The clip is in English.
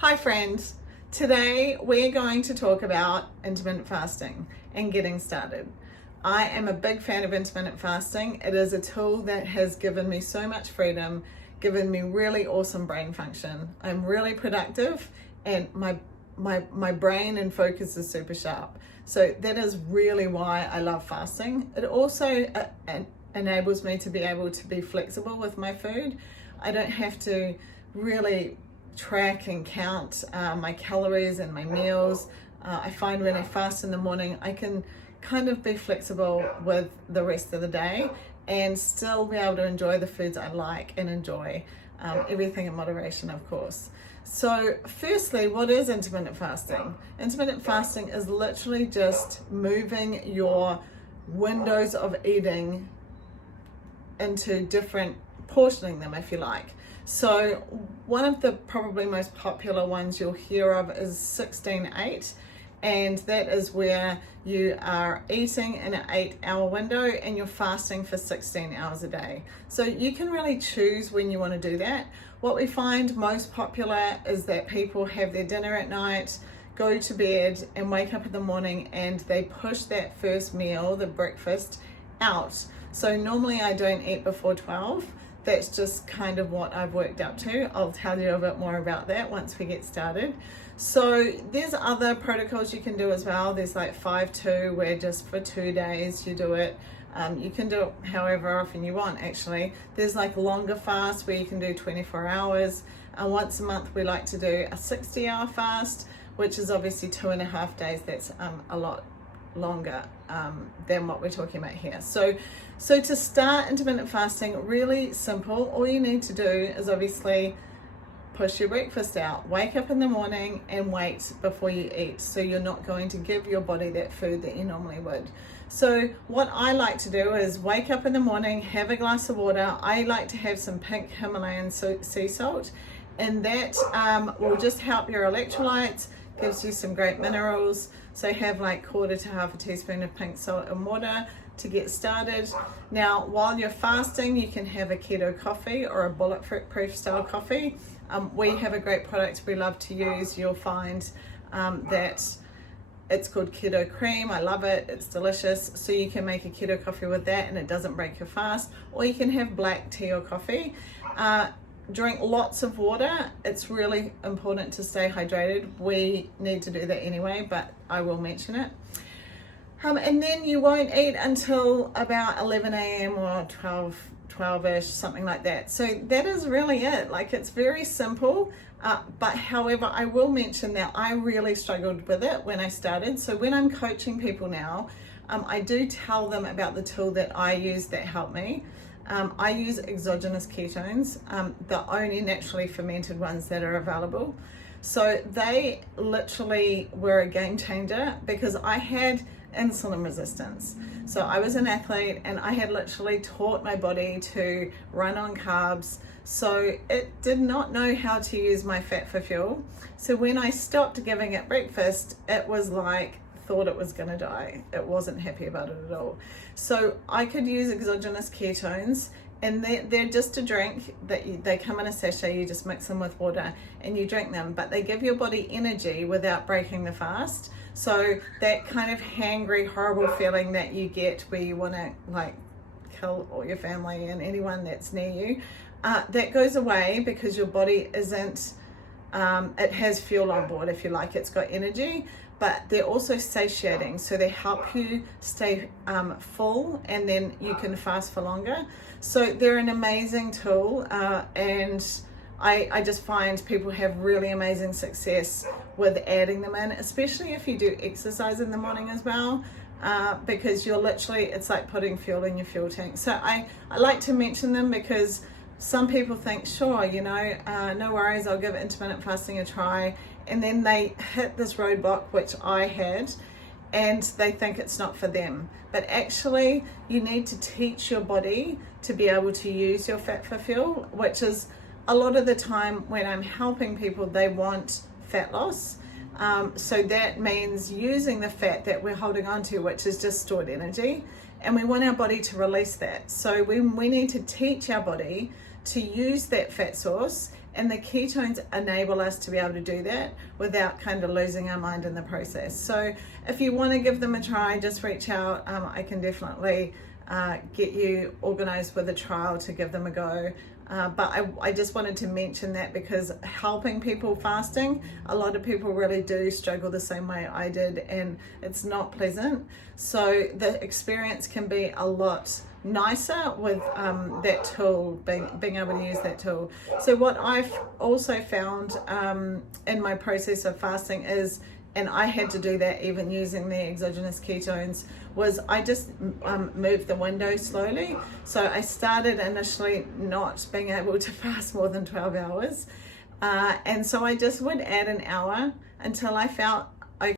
Hi friends, today we're going to talk about intermittent fasting and getting started. I am a big fan of intermittent fasting. It is a tool that has given me so much freedom, given me really awesome brain function. I'm really productive and my brain and focus is super sharp. So that is really why I love fasting. It also enables me to be able to be flexible with my food. I don't have to really track and count my calories and my meals. I find when I fast in the morning, I can kind of be flexible with the rest of the day and still be able to enjoy the foods I like and enjoy everything in moderation, of course. So firstly, what is intermittent fasting? Intermittent fasting is literally just moving your windows of eating into different, portioning them if you like. So one of the probably most popular ones you'll hear of is 16-8, and that is where you are eating in an 8-hour window and you're fasting for 16 hours a day. So you can really choose when you want to do that. What we find most popular is that people have their dinner at night, go to bed and wake up in the morning and they push that first meal, the breakfast, out. So normally I don't eat before 12. That's just kind of what I've worked up to. I'll tell you a bit more about that once we get started. So there's other protocols you can do as well. There's like 5-2 where just for 2 days you do it. You can do it however often you want actually. There's like longer fasts where you can do 24 hours. And once a month we like to do a 60-hour fast, which is obviously 2.5 days. That's a lot longer than what we're talking about here. So to start intermittent fasting, really simple. All you need to do is obviously push your breakfast out, wake up in the morning and wait before you eat. So you're not going to give your body that food that you normally would. So what I like to do is wake up in the morning, have a glass of water. I like to have some pink Himalayan sea salt, and that will just help your electrolytes, gives you some great minerals. So have like 1/4 to 1/2 teaspoon of pink salt and water to get started. Now, while you're fasting, you can have a keto coffee or a bulletproof style coffee. We have a great product we love to use. You'll find that it's called Keto Cream. I love it. It's delicious. So you can make a keto coffee with that and it doesn't break your fast. Or you can have black tea or coffee. Drink lots of water. It's really important to stay hydrated. We need to do that anyway, but I will mention it. And then you won't eat until about 11 a.m. or 12-ish, something like that. So that is really it. Like, it's very simple. But however, I will mention that I really struggled with it when I started. So when I'm coaching people now, I do tell them about the tool that I use that helped me. I use exogenous ketones, the only naturally fermented ones that are available. So they literally were a game changer because I had insulin resistance. So I was an athlete and I had literally taught my body to run on carbs. So it did not know how to use my fat for fuel. So when I stopped giving it breakfast, it was like, thought it was going to die. It wasn't happy about it at all. So I could use exogenous ketones, and they're just a drink that they come in a sachet. You just mix them with water and you drink them, but they give your body energy without breaking the fast. So that kind of hangry, horrible feeling that you get where you want to like kill all your family and anyone that's near you, that goes away because your body isn't, it has fuel on board, if you like. It's got energy, but they're also satiating, so they help you stay full, and then you can fast for longer. So they're an amazing tool, and I just find people have really amazing success with adding them in, especially if you do exercise in the morning as well, because you're literally, it's like putting fuel in your fuel tank. So I like to mention them because some people think, sure, you know, no worries, I'll give intermittent fasting a try. And then they hit this roadblock, which I had, and they think it's not for them. But actually, you need to teach your body to be able to use your fat for fuel, which is a lot of the time when I'm helping people, they want fat loss. So that means using the fat that we're holding on to, which is just stored energy, and we want our body to release that. So we need to teach our body to use that fat source And the ketones enable us to be able to do that without kind of losing our mind in the process. So if you want to give them a try, just reach out. I can definitely get you organized with a trial to give them a go. But I just wanted to mention that because helping people fasting, a lot of people really do struggle the same way I did, and it's not pleasant. So the experience can be a lot nicer with that tool, being able to use that tool. So what I've also found in my process of fasting is, and I had to do that even using the exogenous ketones, was I just moved the window slowly. So I started initially not being able to fast more than 12 hours. And so I just would add an hour until I felt